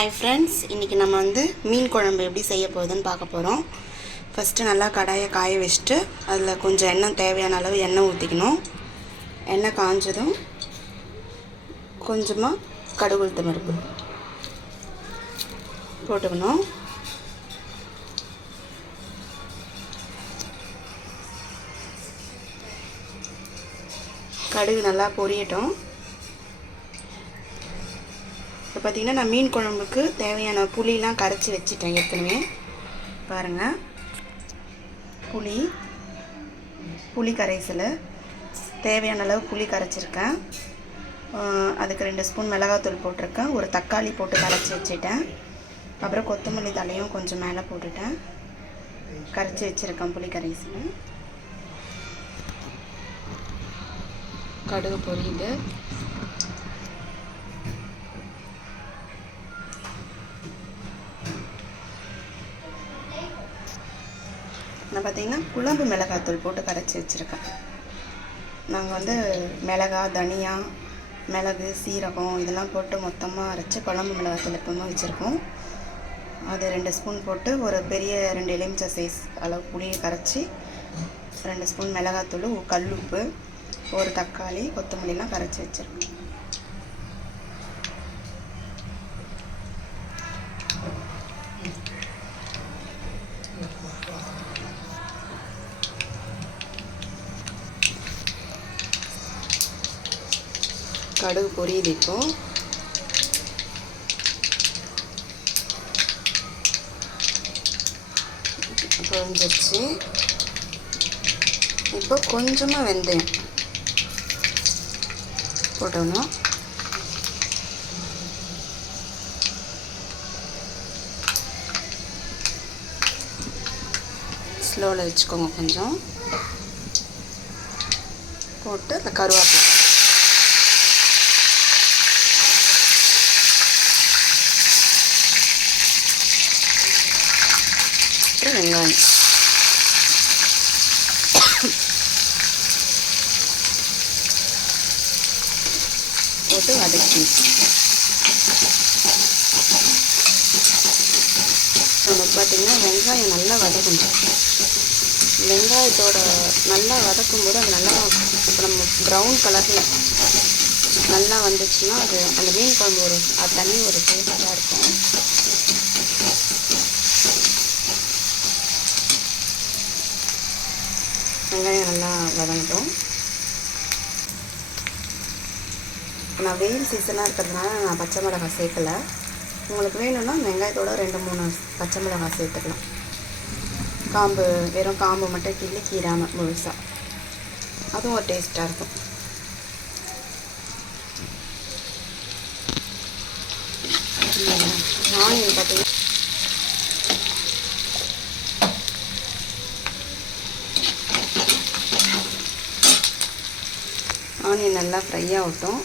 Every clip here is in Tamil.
ஹாய் ஃப்ரெண்ட்ஸ், இன்றைக்கி நம்ம மீன் குழம்பு எப்படி செய்ய போகுதுன்னு பார்க்க போகிறோம். ஃபஸ்ட்டு நல்லா கடாயை காய வச்சுட்டு அதில் கொஞ்சம் எண்ணெய், தேவையான அளவு எண்ணெய் ஊற்றிக்கணும். எண்ணெய் காஞ்சதும் கொஞ்சமாக கடுகு உளுத்தம் பருப்பு போட்டுக்கணும். கடுகு நல்லா பொரியட்டும். இப்போ பார்த்திங்கன்னா நான் மீன் குழம்புக்கு தேவையான புளியெலாம் கரைச்சி வச்சுட்டேன் ஏற்கனவே. பாருங்கள், புளி கரைசல் தேவையான அளவு புளி கரைச்சிருக்கேன். அதுக்கு 2 ஸ்பூன் மிளகாத்தூள் போட்டிருக்கேன். ஒரு தக்காளி போட்டு கரைச்சி வச்சுட்டேன். அப்புறம் கொத்தமல்லி தலையும் கொஞ்சம் மேலே போட்டுட்டேன். கரைச்சி வச்சுருக்கேன் புளி கரைசல். கடுகு பொரியுது. நான் பார்த்திங்கன்னா குழம்பு மிளகாத்தூள் போட்டு கரைச்சி வச்சுருக்கேன். நாங்கள் மிளகாய், தனியா, மிளகு, சீரகம் இதெல்லாம் போட்டு மொத்தமாக அரைச்சி குழம்பு மிளகாத்தூள் எப்பவுமே வச்சுருக்கோம். அது 2 ஸ்பூன் போட்டு ஒரு பெரிய 2 எலுமிச்சை சைஸ் அளவு புளியை கரைச்சி 2 ஸ்பூன் மிளகாத்தூள், கல்லுப்பு, ஒரு தக்காளி, கொத்தமல்லிலாம் கரைச்சி வச்சுருக்கேன். கடுகு பொரியுது. இப்போ பொரிஞ்சிருச்சு. இப்போ கொஞ்சமாக வெந்தயம் போட்டணும். ஸ்லோவில் வச்சுக்கோங்க. கொஞ்சம் போட்டு அந்த கருவேப்பிலை வெங்காயம் போட்டு வதக்கி நமக்கு பார்த்திங்கன்னா வெங்காயம் நல்லா வதக்கணும். வெங்காயத்தோட நல்லா வதக்கும்போது அது நல்லா இப்போ நம்ம ப்ரௌன் கலரில் நல்லா வந்துச்சுன்னா அது அந்த மீன் குழம்பு அது தண்ணி ஒரு டேஸ்ட்டாக இருக்கும். வெங்காயம் நல்லா வதங்கட்டும். நான் வெயில் சீசனாக இருக்கிறதுனால நான் பச்சை மிளகாய் சேர்க்கலை. உங்களுக்கு வேணும்னா வெங்காயத்தோட 2-3 பச்சை மிளகாய் சேர்த்துக்கலாம். வெறும் காம்பு மட்டும் கீராமல் முழுசாக, அதுவும் ஒரு டேஸ்ட்டாக இருக்கும். ஆனியன் பார்த்தீங்கன்னா ஆனியன் நல்லா ஃப்ரை ஆகட்டும்.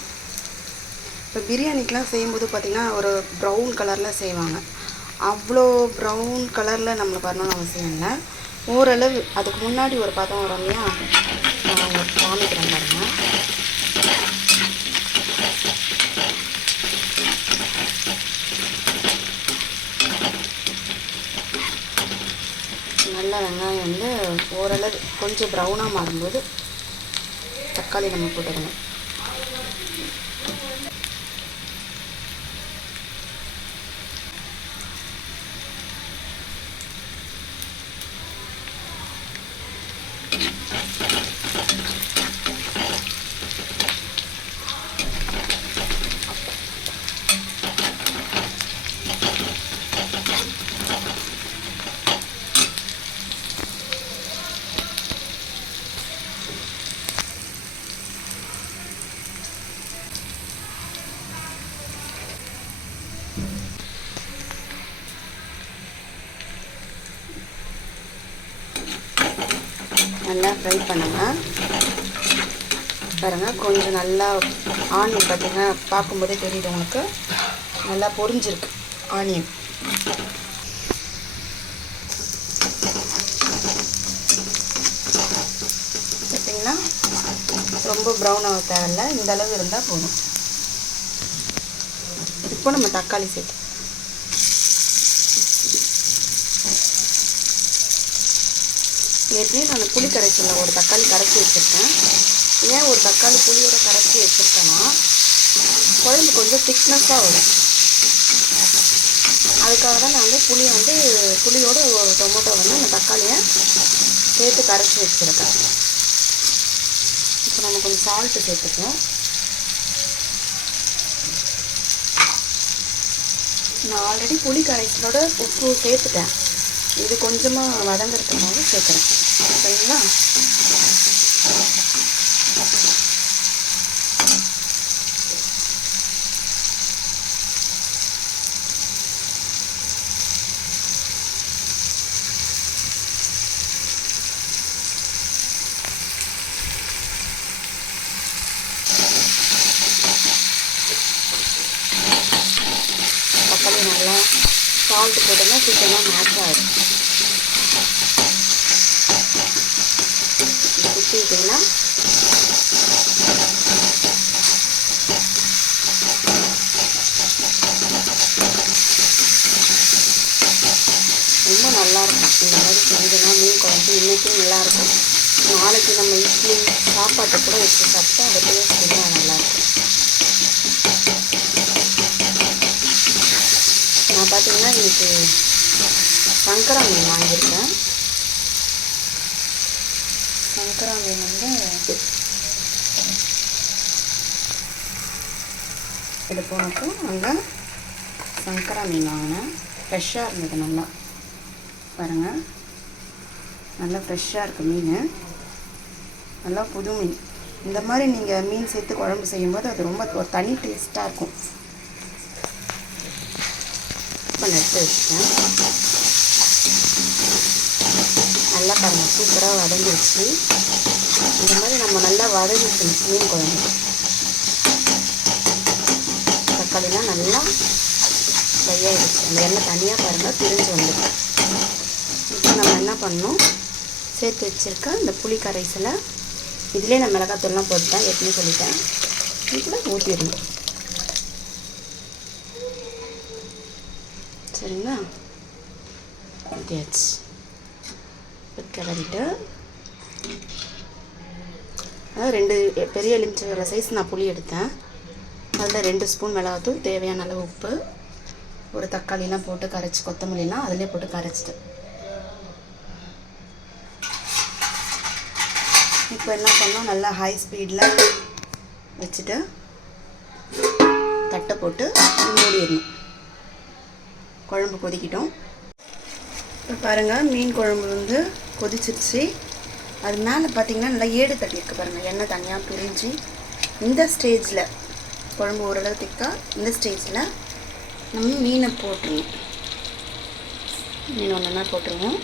இப்போ பிரியாணிக்கெலாம் செய்யும்போது பார்த்திங்கன்னா ஒரு ப்ரௌன் கலரில் செய்வாங்க. அவ்வளோ ப்ரௌன் கலரில் நம்மளுக்கு வரணும்னு அவசியம் இல்லை. ஓரளவு அதுக்கு முன்னாடி ஒரு பதம் வரும் இல்லையா, நான் உங்களுக்கு காமிக்கிறேன் பாருங்கள். நல்லா வெங்காயம் ஓரளவு கொஞ்சம் ப்ரௌனாக மாறும்போது தக்காளி நம்ம போட்டுக்கணும். நல்லா ஃப்ரை பண்ணுங்க. பாருங்கள், கொஞ்சம் நல்லா ஆனியன் பார்த்திங்கன்னா பார்க்கும்போதே தெரியுது உங்களுக்கு, நல்லா பொரிஞ்சிருக்கு ஆனியன். பார்த்தீங்கன்னா ரொம்ப ப்ரௌன் ஆக தேவையில்லை, இந்த அளவு இருந்தால் போதும். இப்போ நம்ம தக்காளி சேர்த்து ஏற்கனவே நான் புளி கரைசலில் ஒரு தக்காளி கரைச்சி வச்சுருக்கேன். ஏன் ஒரு தக்காளி புளியோட கரைச்சி வச்சுருக்கேன்னா குழம்பு கொஞ்சம் திக்னஸாக வரும். அதுக்காக தான் நான் வந்து புளியோட ஒரு டொமேட்டோ வந்து அந்த தக்காளியை சேர்த்து கரைச்சி வச்சுருக்கேன். இப்போ நம்ம கொஞ்சம் சால்ட்டு சேர்த்துப்போம். நான் ஆல்ரெடி புளி கரைசலோட உப்பு சேர்த்துட்டேன். இது கொஞ்சமாக வதங்கிறதுக்காக சேர்க்குறேன். சரிங்களா? தக்காளி நல்லா சால்ட்டு போட்டோம்னா சீக்கிரமாக மேட்ச் ஆகிடும். குத்திக்கிட்டிங்கன்னா ரொம்ப நல்லாயிருக்கும். இந்த மாதிரி செஞ்சோன்னா மீன் குழம்பு இன்றைக்கும் நல்லாயிருக்கும். நாளைக்கு நம்ம இட்லி சாப்பாட்டை கூட வச்சு சாப்பிட்டா அது டேஸ்ட் ரொம்ப நல்லாயிருக்கும். நான் பார்த்தீங்கன்னா இன்றைக்கி சங்கரா மீன் வாங்கியிருக்கேன். சங்கரா மீன் வந்து இது போனப்போ அங்கே சங்கரா மீன் வாங்கினேன். ஃப்ரெஷ்ஷாக இருந்தது. நல்லா பாருங்கள், நல்லா ஃப்ரெஷ்ஷாக இருக்குது மீன். நல்லா புது மீன். இந்த மாதிரி நீங்கள் மீன் சேர்த்து குழம்பு செய்யும்போது அது ரொம்ப ஒரு தனி டேஸ்ட்டாக இருக்கும். இப்போ எடுத்து வச்சுட்டேன். நல்லா பாருங்கள், சூப்பராக வதங்கிடுச்சு. இந்த மாதிரி நம்ம நல்லா வதங்கிக்கணும் மீன் குழம்பு. தக்காளிலாம் நல்லா ஃப்ரை ஆகிடுச்சு. அந்த எண்ணெய் தனியாக பாருங்கள் பிரிஞ்சு வந்துடும். இப்போ நம்ம என்ன பண்ணணும், சேர்த்து வச்சுருக்க இந்த புளி கரைசலை இதிலே நான் மிளகாத்தூள்லாம் போட்டுட்டேன், ஏற்கனவே சொல்லிட்டேன். இதில் ஊற்றிடணும். சரிங்களா? ஊற்றியாச்சு. கிளறிட்டு அதாவது 2 பெரிய எலுமிச்சை சைஸ் நான் புளி எடுத்தேன். அதில் 2 ஸ்பூன் மிளகாத்தூள், தேவையான அளவு உப்பு, ஒரு தக்காளிலாம் போட்டு கரைச்சி, கொத்தமல்லிலாம் அதிலே போட்டு கரைச்சிட்டேன். இப்போ என்ன பண்ணோம், நல்லா ஹை ஸ்பீடில் வச்சுட்டு தட்டை போட்டு மூடிடணும். குழம்பு கொதிக்கிட்டோம். இப்போ பாருங்கள், மீன் குழம்பு வந்து கொதிச்சிருச்சு. அது மேலே பார்த்திங்கன்னா நல்லா ஏடு தட்டியிருக்கு பாருங்கள், எண்ணெய் தனியாக பிரிஞ்சு. இந்த ஸ்டேஜில் குழம்பு ஓரளவு திக்காக, இந்த ஸ்டேஜில் நம்ம மீனை போட்டுருவோம். மீன் ஒன்றா போட்டுருவோம்.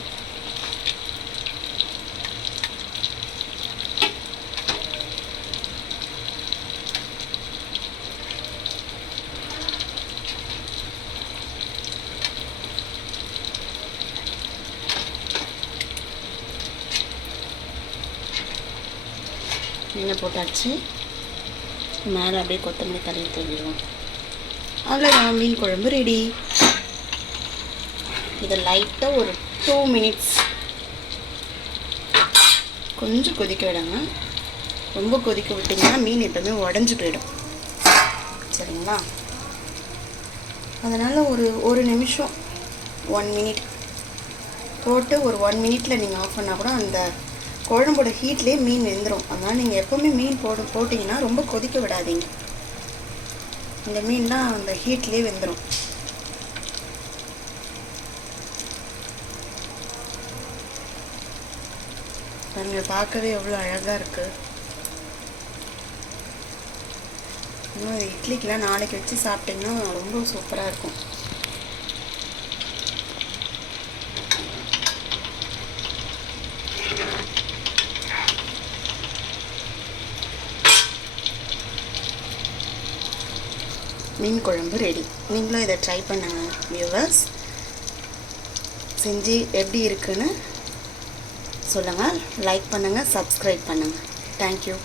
மீனை போட்டாச்சு. மேலே அப்படியே கொத்தமல்லி தடவி தூவிடுவோம். அவ்வளோதான், மீன் குழம்பு ரெடி. இதை லைட்டாக ஒரு 2 மினிட்ஸ் கொஞ்சம் கொதிக்க விடுங்க. ரொம்ப கொதிக்க விட்டிங்கன்னா மீன் எப்பவுமே உடஞ்சி போயிடும். சரிங்களா? அதனால் ஒரு நிமிஷம் 1 மினிட் போட்டு ஒரு 1 மினிட்டில் நீங்கள் ஆஃப் பண்ணால் கூட அந்த குழம்போட ஹீட்லேயே மீன் வெந்துடும். அதனால் நீங்கள் எப்போவுமே மீன் போட்டிங்கன்னா ரொம்ப கொதிக்க விடாதீங்க. இந்த மீன்லாம் அந்த ஹீட்லேயே வெந்துடும். பாருங்கள், பார்க்கவே எவ்வளோ அழகாக இருக்குது. இன்னும் இட்லிக்கெலாம் நாளைக்கு வச்சு சாப்பிட்டிங்கன்னா ரொம்ப சூப்பராக இருக்கும். மீன் குழம்பு ரெடி. நீங்களும் இதை ட்ரை பண்ணுங்கள் வியூவர்ஸ். செஞ்சு எப்படி இருக்குன்னு சொல்லுங்கள். லைக் பண்ணுங்கள், சப்ஸ்கிரைப் பண்ணுங்கள். தேங்க்யூ.